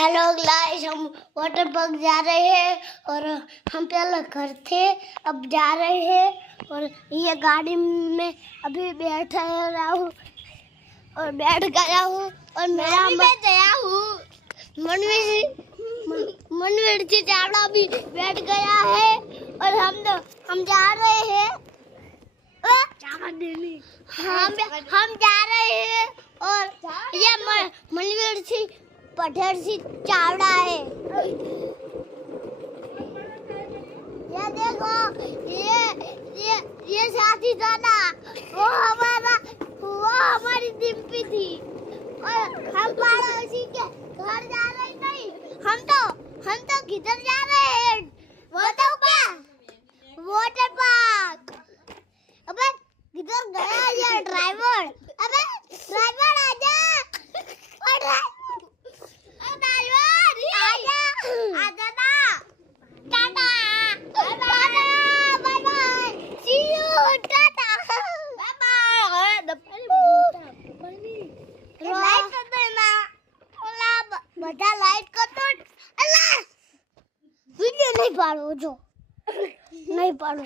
Hello guys, हम water park जा रहे हैं और हम पहले घर थे, अब जा रहे हैं और ये गाड़ी में अभी बैठ रहा हूँ और बैठ गया हूँ और मेरा गया हूँ मनवीर जी चावड़ा भी बैठ गया है और हम जा रहे हैं। हम जा रहे हैं और ये मनवीर जी पटेल जी चावड़ा है। ये देखो, ये साथी था ना, वो हमारी डिम्पी थी और हम पड़ोसी के घर जा रहे नहीं, हम तो किधर जा रहे हैं बताओ क्या? Water park. अबे किधर गया ये ड्राइवर? अबे ड्राइवर आजा, બધા લાઈટ કરતો અલ્લા વિડિયો નહીં પાડો જો નહીં પાડો।